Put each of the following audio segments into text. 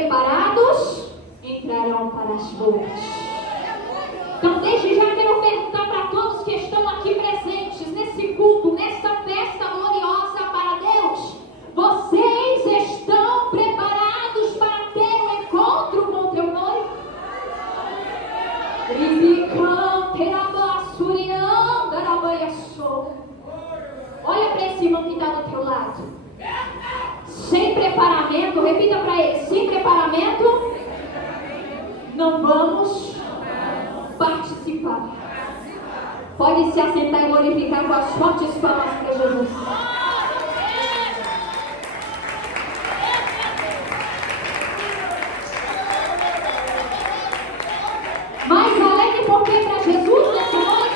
preparados entrarão para as bodas. Então, desde já quero perguntar para todos que estão aqui presentes nesse culto, nessa festa gloriosa para Deus: vocês estão preparados para ter um encontro com o teu noivo? Olha para esse irmão que está do teu lado. Sem preparamento, repita para ele: sem preparamento, não vamos participar. Pode se assentar e glorificar com as fortes palmas para Jesus. Mais alegre porque para Jesus nessa noite.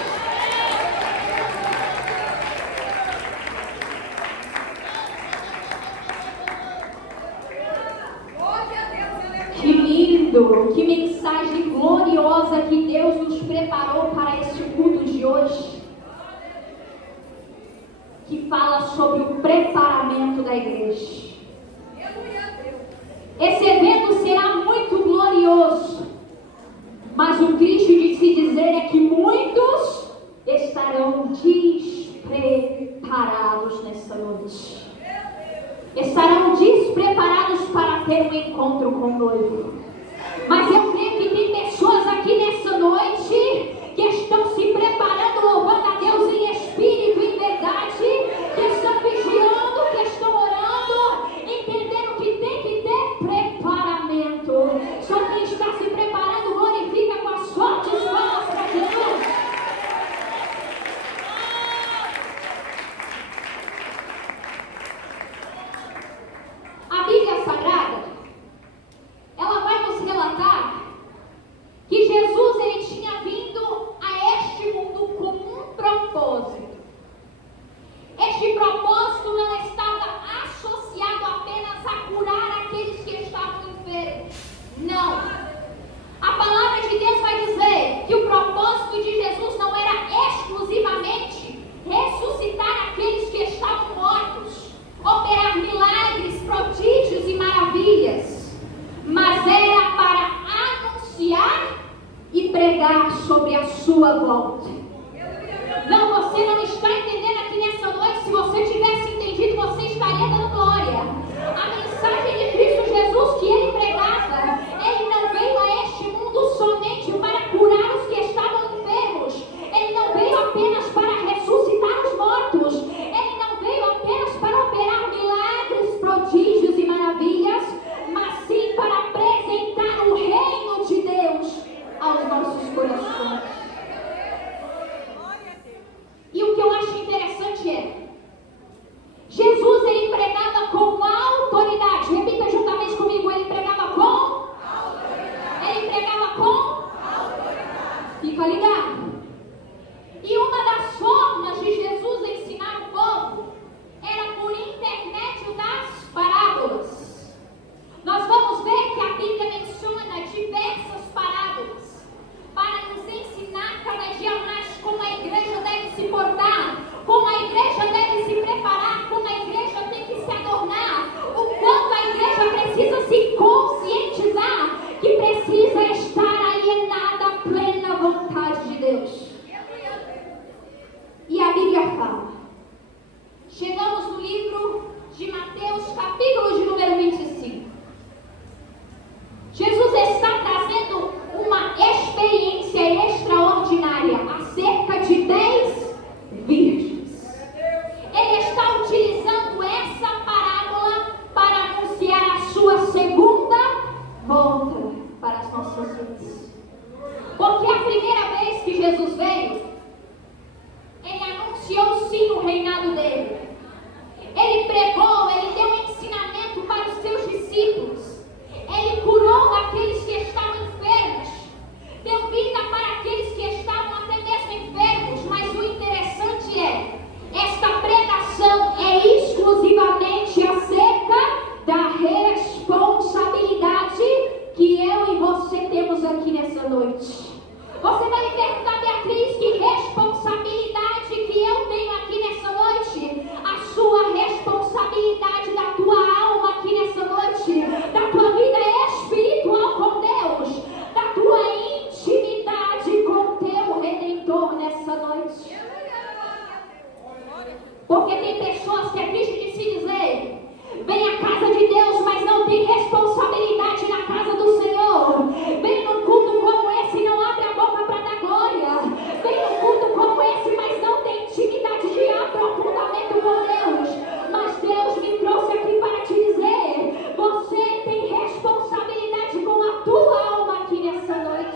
Que lindo, que mensagem gloriosa que Deus nos preparou para este culto de hoje, que fala sobre o preparamento da igreja. Esse evento será muito glorioso, mas o triste de se dizer é que muitos estarão despreparados nesta noite. Estarão despreparados para ter um encontro com o noivo. Mas eu creio que tem pessoas aqui nessa noite que estão se preparando, louvando a Deus em espírito e em verdade, que estão vigiando, que estão orando, entendendo que tem que ter preparamento. Só quem está se preparando glorifica com as fortes palmas para Jesus. A Bíblia Sagrada, ela vai nos relatar que Jesus ele tinha vindo a este mundo com um propósito. Este propósito não estava associado apenas a curar aqueles que estavam enfermos. Não. A palavra de Deus vai dizer que o propósito de Jesus não era exclusivamente ressuscitar aqueles que estavam mortos, operar milagres, prodígios e maravilhas, mas era para anunciar e pregar sobre a sua volta. Não, você não está entendendo aqui nessa noite. Se você tivesse entendido, você estaria dando glória. A mensagem de Cristo Jesus que ele pregava, ele não veio a este mundo somente para curar os que estavam enfermos. Ele não veio apenas para ressuscitar os mortos. Ele não veio apenas para operar milagres, prodígios e maravilhas, mas sim para apresentar o reino de Deus aos nossos corações. E o que eu acho interessante é, Jesus ele pregava com autoridade. Repita juntamente comigo: ele pregava com autoridade. Ele pregava com autoridade. Fica ligado. E uma das formas de Jesus ensinar o povo era por intermédio das parábolas. Nós vamos ver que a Bíblia menciona diversas parábolas para nos ensinar cada dia mais como a igreja deve se portar, como a igreja deve se preparar, como a igreja tem que se adornar, o quanto a igreja precisa se conscientizar que precisa estar alienada à plena vontade de Deus. E a Bíblia fala, chegamos no livro de Mateus, capítulo de número 25. Jesus está trazendo uma experiência extraordinária acerca de 10 virgens. Ele está utilizando essa parábola para anunciar a sua segunda volta para as nossas vidas. Porque a primeira vez que Jesus veio, ele anunciou sim o reinado dele. Ele pregou, ele deu um ensinamento para os seus discípulos. Ele curou aqueles que estavam enfermos, deu vida para aqueles que estavam até mesmo enfermos. Mas o interessante é, esta pregação é exclusivamente acerca da responsabilidade que eu e você temos aqui nessa noite. Você vai me perguntar: Beatriz, que responsabilidade que eu tenho aqui nessa noite? nessa noite. Porque tem pessoas que é triste de se dizer, vem à casa de Deus, mas não tem responsabilidade na casa do Senhor. Vem num culto como esse e não abre a boca para dar glória. Vem num culto como esse, mas não tem intimidade de aprofundamento com Deus. Mas Deus me trouxe aqui para te dizer, você tem responsabilidade com a tua alma aqui nessa noite.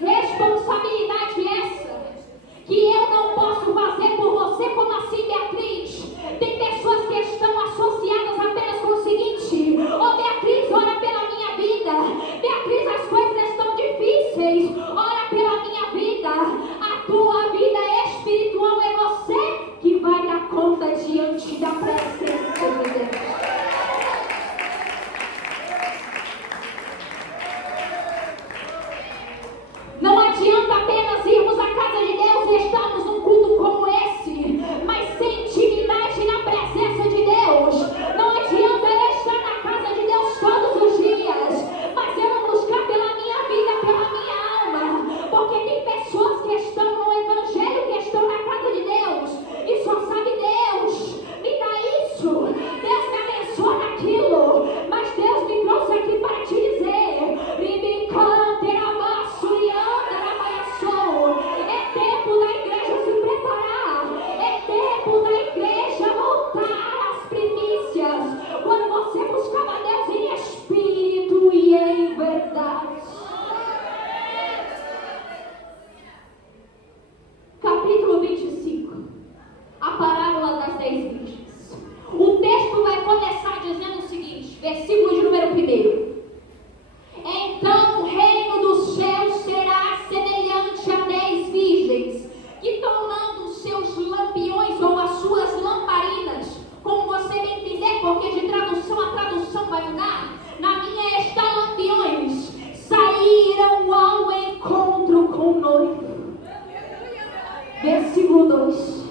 Responsabilidade essa que eu não posso fazer por você como assim, Beatriz. Tem pessoas que estão associadas apenas com o seguinte: ô Beatriz, ora pela minha vida. Beatriz, as coisas estão difíceis, ora pela minha vida. A tua vida espiritual é você que vai dar conta diante da presença de Deus. Não adianta apenas irmos à casa de Deus e estarmos num culto como esse, mas sem intimidade na presença de Deus. Não adianta eu estar na casa de Deus todos os dias, mas eu não buscar pela minha vida, pela minha alma. Porque tem pessoas que estão no evangelho, que estão na casa de Deus e só sabe Deus me dá isso, Deus me abençoa naquilo. Mas Deus me trouxe aqui para te dizer, é tempo da igreja se preparar, é tempo da igreja voltar às primícias, quando você buscava Deus em espírito e em verdade. Capítulo 25, a parábola das 10 virgens. O texto vai começar dizendo o seguinte, versículo de número 1. Então o reino dos céus será semelhante a 10 virgens, que tomando os seus lampiões ou as suas lamparinas, como você bem entender, porque de tradução a tradução vai mudar, na minha está lampiões, saíram ao encontro com o noivo. Versículo 2.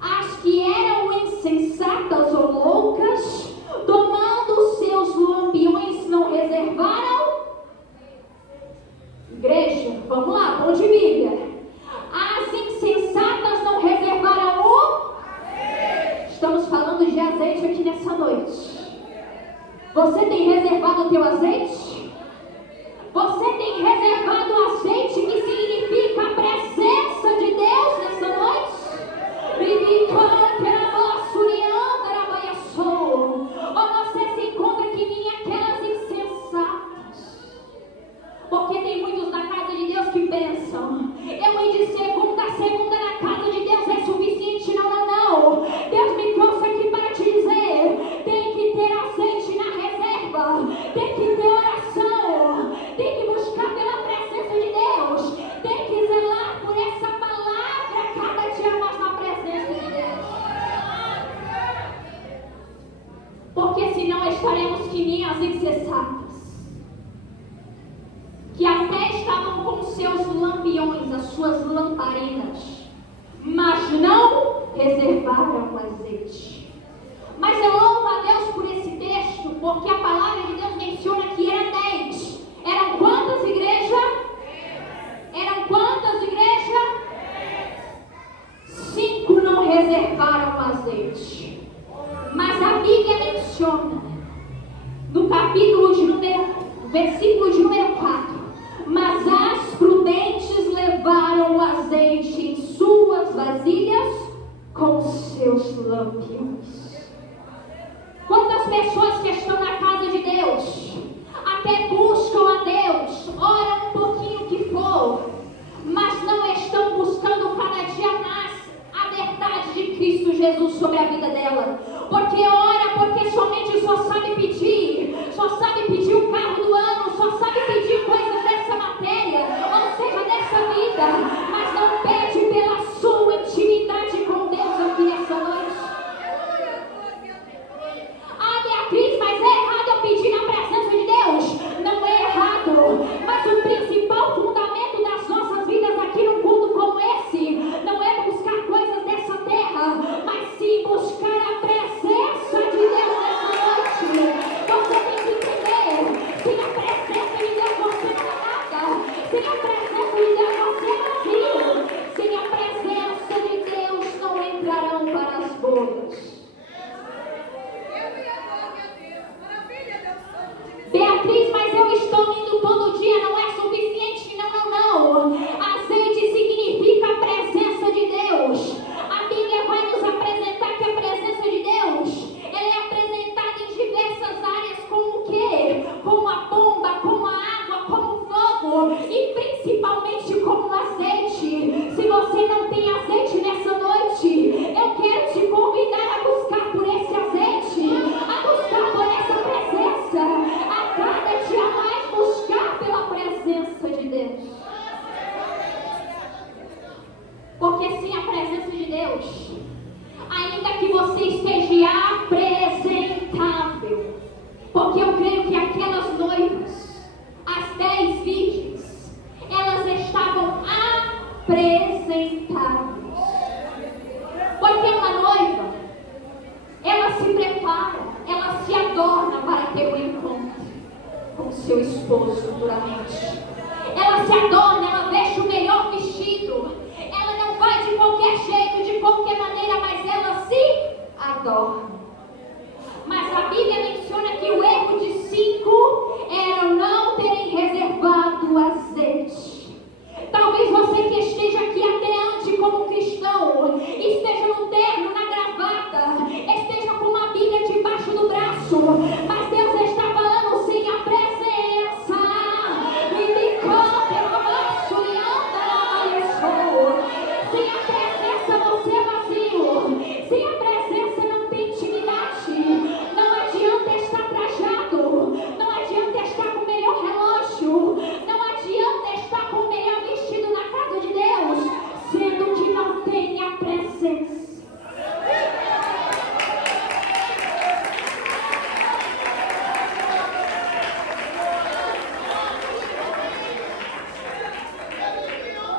As que eram insensatas ou loucas, tomando seus lampiões, não reservaram? Igreja, vamos lá, vamos de Bíblia. As insensatas não reservaram o? Estamos falando de azeite aqui nessa noite. Você tem reservado o teu azeite? Você tem reservado o azeite, que significa a presença de Deus nessa noite? Ou você se encontra que nem aquelas insensatas? Porque tem muitos na casa de Deus que pensam, eu hei de segunda na casa de Deus é suficiente. Não. Deus me trouxe aqui para te dizer, tem que ter azeite na reserva, tem que ter oração, tem que buscar pela presença de Deus, tem que zelar por essa palavra cada dia mais na presença de Deus. Porque senão estaremos que nem as insensatas, que até estavam com seus lampiões, as suas lamparinas, mas não reservaram o azeite. Mas eu louvo a Deus por esse texto, porque a palavra de Deus menciona que eram 10. Eram quantas, igreja? Eram quantas, igreja? 5 não reservaram o azeite. Mas a Bíblia menciona, no capítulo de versículo de número 4, mas as prudentes levaram o azeite em suas vasilhas com seus lampiões. Quantas pessoas que estão na casa de Deus, até buscam a Deus, oram um pouquinho que for, mas não estão buscando cada dia mais a verdade de Cristo Jesus sobre a vida dela. Porque ora, porque somente só sabe pedir o carro do ano, só sabe pedir coisas dessa matéria, ou seja, dessa vida, mas não pede pela sua intimidade com Deus aqui nessa noite. Ah, Beatriz, mas é errado. Sem a presença de Deus você é vazio. Sem a presença de Deus não entrarão para as bodas. Beatriz, mas eu estou indo todo dia, não é suficiente? Não. Azeite significa a presença de Deus. A Bíblia vai nos apresentar que a presença de Deus, ela é apresentada em diversas áreas, como o quê? Como a bomba, como a água, como o fogo e principalmente como o azeite. Se você não tem azeite nessa noite, eu quero te convidar a buscar por esse azeite, a buscar por essa presença, a cada dia mais buscar pela presença de Deus. Porque sem a presença de Deus, ainda que você esteja apresentável, porque eu creio que aquelas noivas, as 10 virgens, elas estavam apresentáveis. Porque uma noiva, ela se prepara, ela se adorna para ter um encontro com seu esposo futuramente. Ela se adorna, ela veste o melhor vestido. Ela não vai de qualquer jeito, de qualquer maneira, mas ela se adorna. Mas a Bíblia menciona que o erro de 5 era não terem reservado azeite. Talvez você que esteja aqui até antes como cristão, esteja no terno, na gravata, esteja com uma Bíblia debaixo do braço, mas Deus está falando sem a presença. Sem a presença você é vazio. Sem a presença não tem intimidade. Não adianta estar trajado. Não adianta estar com o melhor relógio. Não adianta estar com o melhor vestido na casa de Deus, sendo que não tem a presença.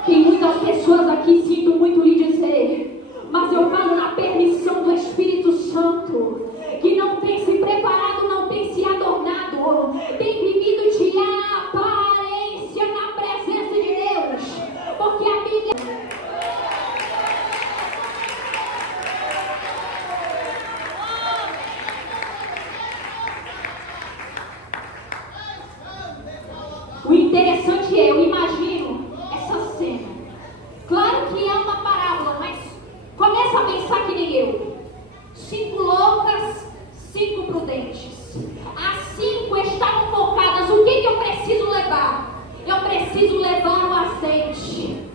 Tem muitas pessoas aqui, sinto muito lhe dizer, mas eu falo na permissão do Espírito Santo, que não tem se preparado, não tem se adornado, tem vivido de aparência na presença de Deus, porque a Bíblia... O interessante é, eu imagino essa cena. Claro que é uma parábola, mas começa a pensar que nem eu. 5 loucas, 5 prudentes. As 5 estavam focadas. O que eu preciso levar? Eu preciso levar o azeite.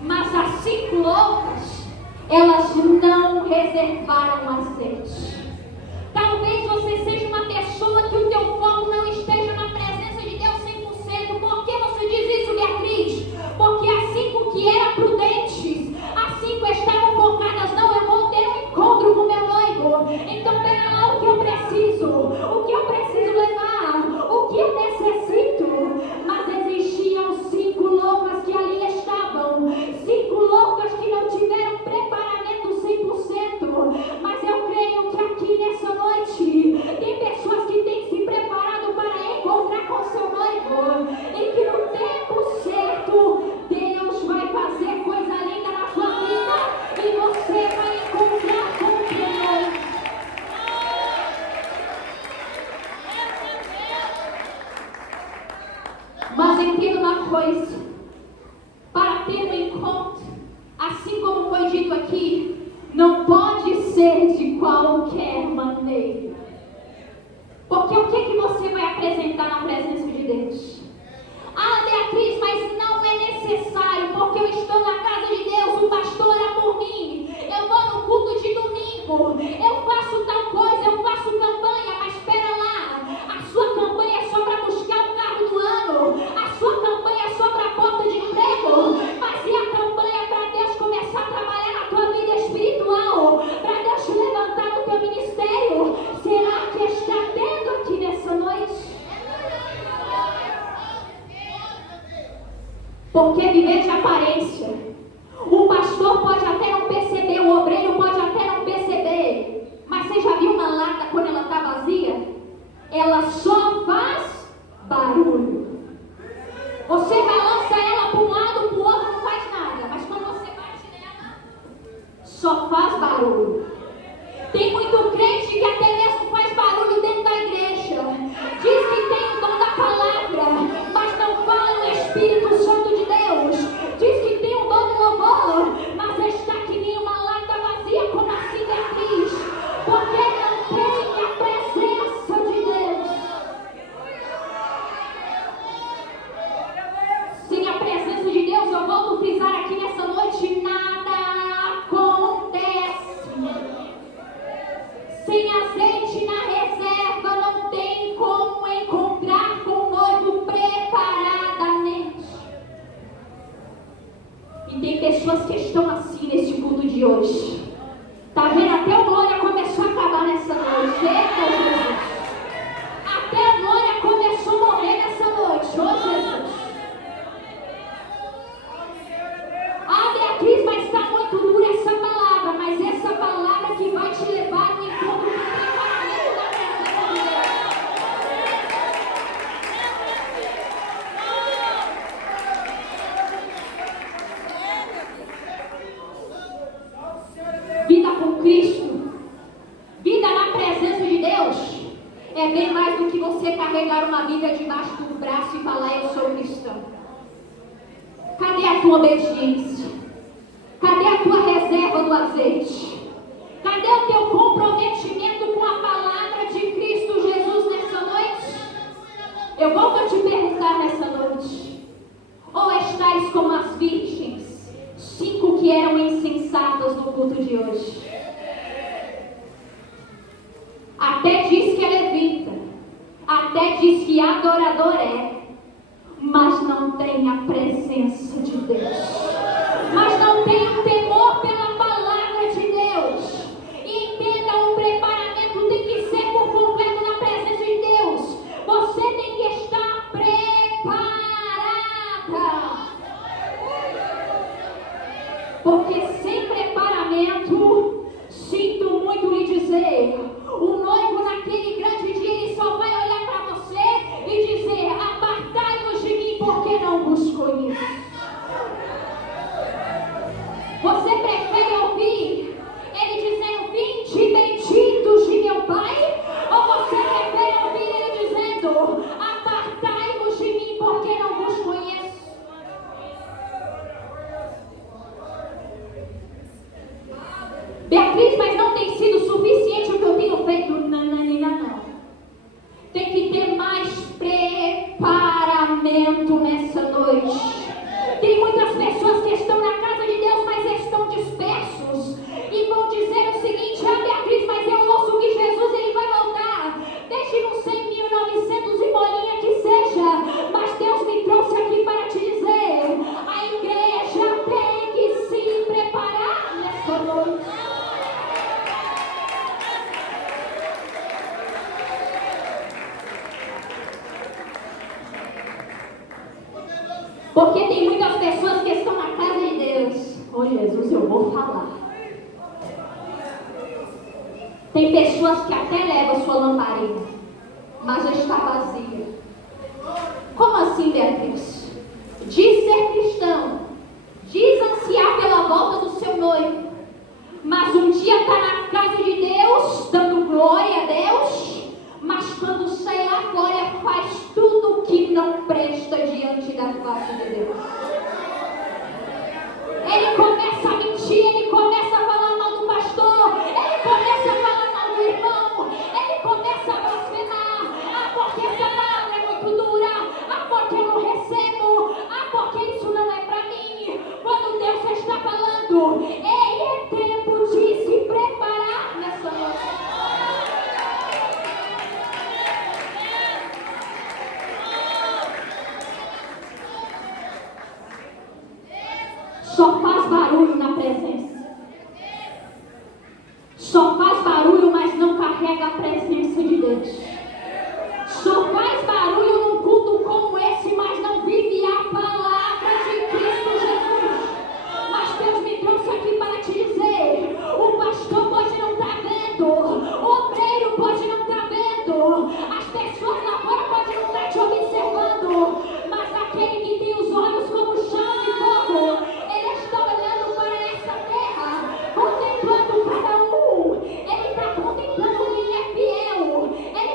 Mas as 5 loucas, elas não reservaram o azeite. Talvez você seja uma pessoa que o teu foco não esteja na presença de Deus 100%. Por que você diz isso, Beatriz? Porque as 5 que eram prudentes, as 5 estavam focadas, não, eu vou ter um encontro com meu noivo. Então pega lá o que eu preciso levar, o que eu necessito. Mas existiam 5 loucas que ali estavam, 5 loucas que não tiveram preparamento 100%. Mas eu creio que aqui nessa noite tem pessoas que têm se preparado para encontrar com seu noivo, e que no tempo certo Deus vai fazer coisa linda na sua vida e você vai encontrar com o seu noivo. Mas entenda uma coisa, para ter um encontro, assim como foi dito aqui, não pode ser de qualquer maneira. Porque o que você vai apresentar na presença de Deus? Ah, Beatriz, mas não é necessário, porque eu estou na casa de Deus, o pastor ora por mim, eu vou no culto de domingo, eu faço tal coisa, eu faço campanha, mas espera lá, a sua campanha é só para buscar o carro do ano, a sua campanha é só para a porta de emprego, mas e a campanha para Deus começar a trabalhar na tua vida espiritual, para Deus te levantar no teu ministério? Será que está tendo aqui nessa noite? Porque viver de aparência, o pastor pode até não perceber, o obreiro pode até não perceber, mas você já viu uma lata quando ela está vazia? Ela só faz barulho. Você balança E tem pessoas que estão assim nesse culto de hoje. Tá vendo? Até o glória começou a acabar nessa noite. Eita, Jesus. Até a glória começou a morrer nessa noite. Ô, Jesus. Ah, Beatriz, mas está muito dura essa palavra. Mas essa palavra que vai te levar no encontro do preparamento da presença de Deus. Vida com Cristo, vida na presença de Deus, é bem mais do que você carregar uma Bíblia debaixo do braço e falar: eu sou cristão. Cadê a tua obediência? Cadê a tua reserva do azeite? Cadê o teu comprometimento com a palavra de Cristo Jesus nessa noite? Eu volto a te perguntar nessa noite: ou estáis como as virgens, 5 que eram insensatas no culto de hoje? Até diz que é levita, até diz que adorador é, mas não tem a presença de Deus, mas não tem o temor pela palavra de Deus. E entenda, o preparamento tem que ser por completo na presença de Deus. Você tem que estar preparada, porque sem preparamento, sinto muito lhe dizer, o noivo naquele grande dia ele só vai olhar para você e dizer: apartai-vos de mim, porque não vos conheço. Você prefere ouvir ele dizendo: vinde benditos de meu Pai? Ou você prefere ouvir ele dizendo: apartai-vos de mim, porque não vos conheço? Beatriz, mas não tem sido suficiente o que eu tenho feito? Não. Tem que ter mais preparamento nessa noite. Tem muitas pessoas que estão na casa de Deus, mas estão dispersos e vão dizer o seguinte: ah, Beatriz, mas eu ouço que Jesus ele vai voltar. Deixe no 100.900 e bolinha que seja, mas Deus me trouxe aqui para te dizer: a igreja tem que se preparar nessa noite. Porque tem muitas pessoas que estão na casa de Deus. Oh, Jesus, eu vou falar. Tem pessoas que até levam sua lamparina, mas já está vazia. Como assim, Beatriz? Diz ser cristão, diz ansiar pela volta do seu noivo, mas um dia está na casa de Deus, dando glória a Deus, mas quando sai lá fora faz tudo que não presta diante da face de Deus. Ele começa a mentir, ele começa a falar mal do pastor, ele começa a falar mal do irmão, ele começa a blasfemar. Ah, porque essa palavra é muito dura, ah, porque eu não recebo, ah, porque isso não é para mim. Quando Deus está falando: ei, é tempo de se preparar nessa noite. Só faz barulho na presença. Só faz barulho, mas não carrega a presença de Deus. Só faz barulho num culto como esse, mas não vive a palavra de Cristo Jesus. Mas Deus me trouxe aqui para te dizer: o pastor pode não estar vendo, o obreiro pode não estar vendo, as pessoas lá fora podem não estar te observando, mas aquele que tem os olhos como chama de fogo, ele está olhando para essa terra, contemplando cada um. Ele está contemplando quem é fiel. Ele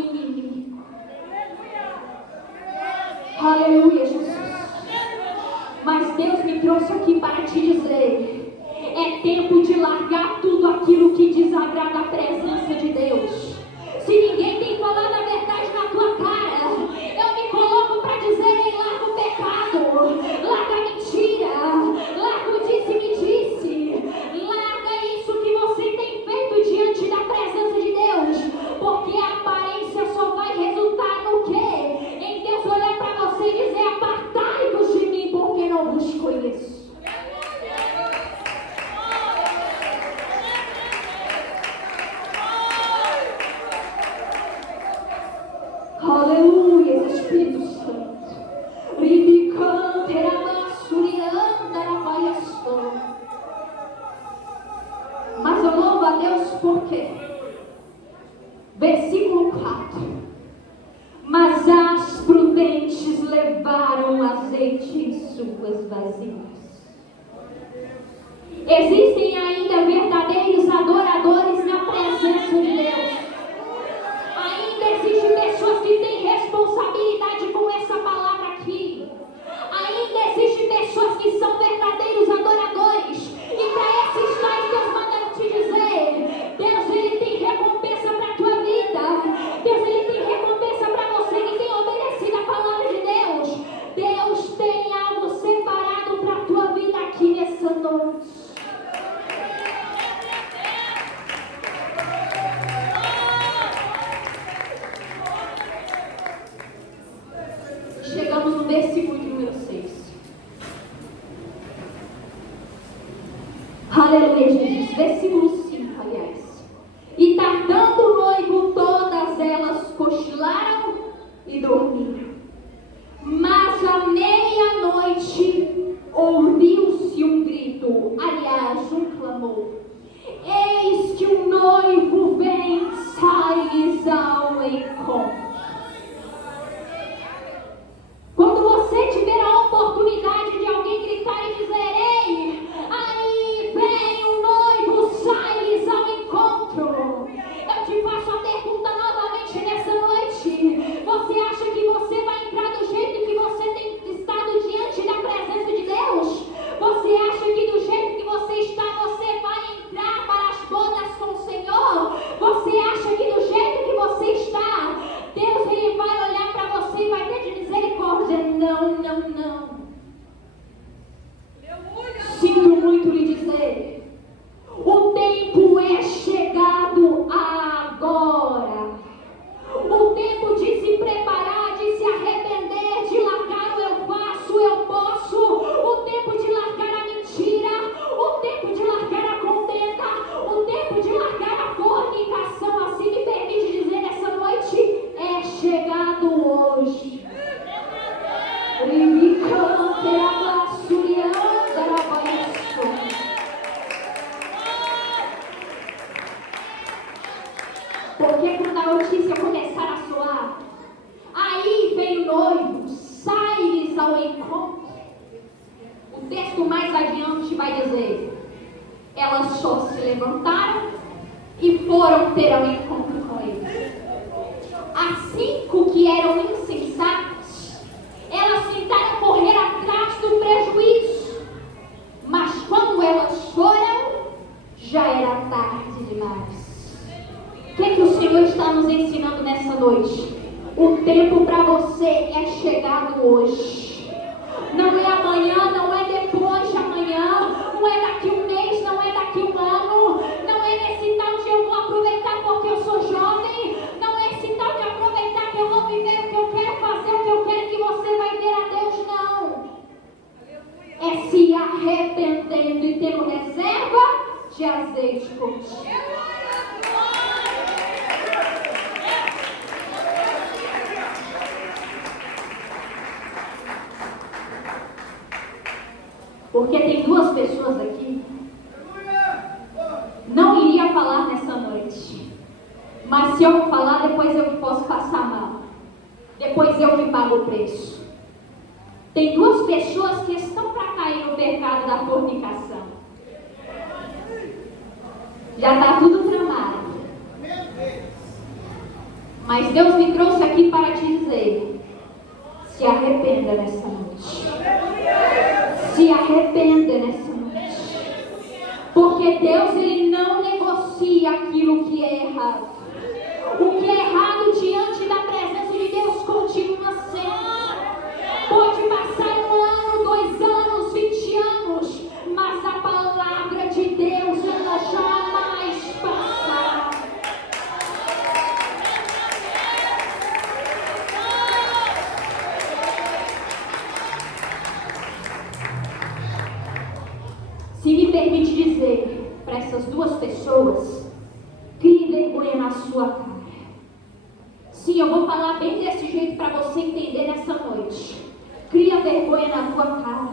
inimigo. Aleluia, Jesus. Mas Deus me trouxe aqui para te dizer: é tempo de largar tudo aquilo que desagrada a presença de Deus. Se ninguém tem falado a verdade na tua cara, eu me coloco para dizer: ei, larga o pecado, larga a mentira, larga o disse-me-disse, larga isso que você tem feito diante da presença de Deus, porque a aparência só vai resultar no quê? Em Deus olhar para você e dizer: apartai-vos de mim, porque não vos conheço. Aleluia, Espírito Santo. Mas eu louvo a Deus porque, versículo 4: mas as prudentes levaram azeite em suas vasilhas. Existem ainda verdadeiros adoradores na presença de Deus. Ainda existem pessoas que têm responsabilidade com essa palavra aqui. Ainda existem pessoas que são verdadeiros adoradores. E para esses tais, Deus manda te dizer: Deus, Ele tem recompensa para a tua vida. Deus, Ele tem recompensa para você que tem obedecido a palavra de Deus. Deus tem algo separado para a tua vida aqui nessa noite. Chegamos no versículo de número 6. Aleluia, Jesus. Versículo 5, aliás. E tardando o noivo, todas elas cochilaram e dormiram. Mas à meia-noite ouviu-se um grito, aliás, um clamor: eis que o noivo vem, sai-lhes ao encontro. Quando você tiver a oportunidade de alguém gritar e dizer: ei, aí vem o noivo, sai-lhes ao encontro, eu te faço a pergunta novamente nessa noite: você acha que você vai entrar do jeito que você tem estado diante da presença de Deus? Você acha que do jeito que você está, você vai entrar para as bodas com o Senhor? Você acha que do jeito que você está, Deus, Ele vai olhar para você e vai ter de misericórdia? Não, não, não. Sinto muito lhe dizer: o tempo é chegado agora. O tempo de se preparar, de se arrepender, de largar o eu faço, eu posso. O tempo de largar a mentira. O tempo de largar a contenda. O tempo de largar a fornicação. Assim me permite dizer nessa noite: é chegado hoje. Porque quando a notícia começar a soar, aí vem o noivo, sai-lhes ao encontro. O texto mais adiante vai dizer: elas só se levantaram e foram ter ao encontro com ele. As 5 que eram insensatas, elas tentaram correr atrás do prejuízo, mas quando elas foram, já era tarde demais. O que o Senhor está nos ensinando nessa noite? O tempo para você é chegado hoje. Não é amanhã, não é depois de amanhã, não é daqui um mês, não é daqui um ano, não é nesse tal de eu vou aproveitar porque eu sou jovem, não é esse tal de aproveitar que eu vou viver o que eu quero fazer, o que eu quero que você vai ver a Deus, não. É se arrependendo e tendo reserva de azeite contigo. Porque tem 2 pessoas aqui. Não iria falar nessa noite, mas se eu falar, depois eu posso passar mal. Depois eu me pago o preço. Tem 2 pessoas que estão para cair no pecado da fornicação. Já está tudo tramado. Mas Deus me trouxe aqui para te dizer: se arrependa nessa noite. Se arrependa nessa noite. Porque Deus, Ele não negocia aquilo que é errado. O que é errado diante da presença de Deus continua sendo. Pode passar 1 ano, 2 anos, 20 anos, mas a palavra de Deus ela jamais passará. Se me permite dizer para essas duas pessoas, crie vergonha na sua cara. Sim, eu vou falar bem desse jeito para você entender nessa noite. Cria vergonha na tua cara.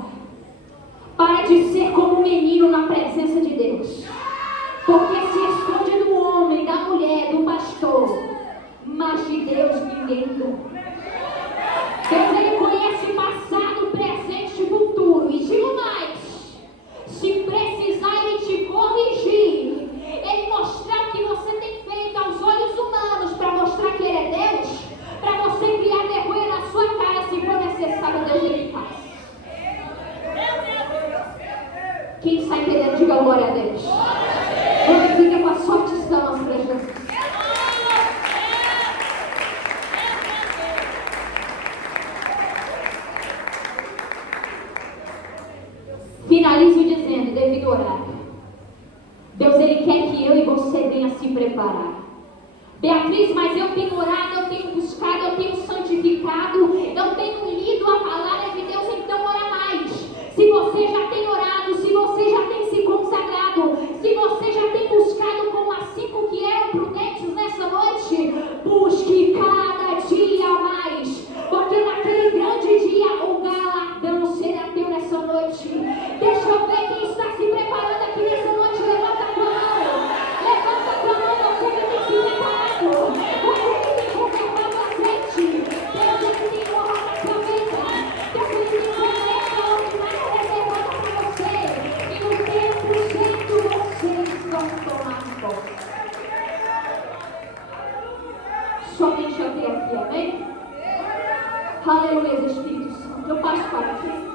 Para de ser como um menino na presença de Deus. Porque se esconde do homem, da mulher, do pastor. Mas de Deus ninguém toca. Deus, Ele conhece passado, presente e futuro. E digo mais. Se precisar Ele te corrigir, Ele mostrar o que você tem feito aos olhos humanos para mostrar que Ele é Deus, para você criar vergonha na sua cara, se for necessário, Deus Ele faz. Quem está entendendo, diga glória a Deus. Vamos ficar com a sorte estamos para Jesus. Finalizo dizendo, devido ao horário, Deus Ele quer que eu e você venha se preparar. Beatriz, mas eu tenho orado, eu tenho buscado, eu tenho santificado, eu tenho lido a palavra de Deus, então ora mais. Se você já tem orado, se você já tem se consagrado, se você já tem buscado como as 5 que eram prudentes nessa noite, busque cada dia mais, porque naquele grande dia o galardão será teu nessa noite. Deixa eu ver quem está se preparando aqui nessa noite, levanta a tua mão, você que tem se preparado, você que tem conservado a frente, Deus Ele tem honra na cabeça, Deus Ele tem promessa ordinária reservada para você, e no tempo certo vocês vão tomar posse. Somente até aqui, amém? Aleluia, Espírito Santo. Eu passo para ti.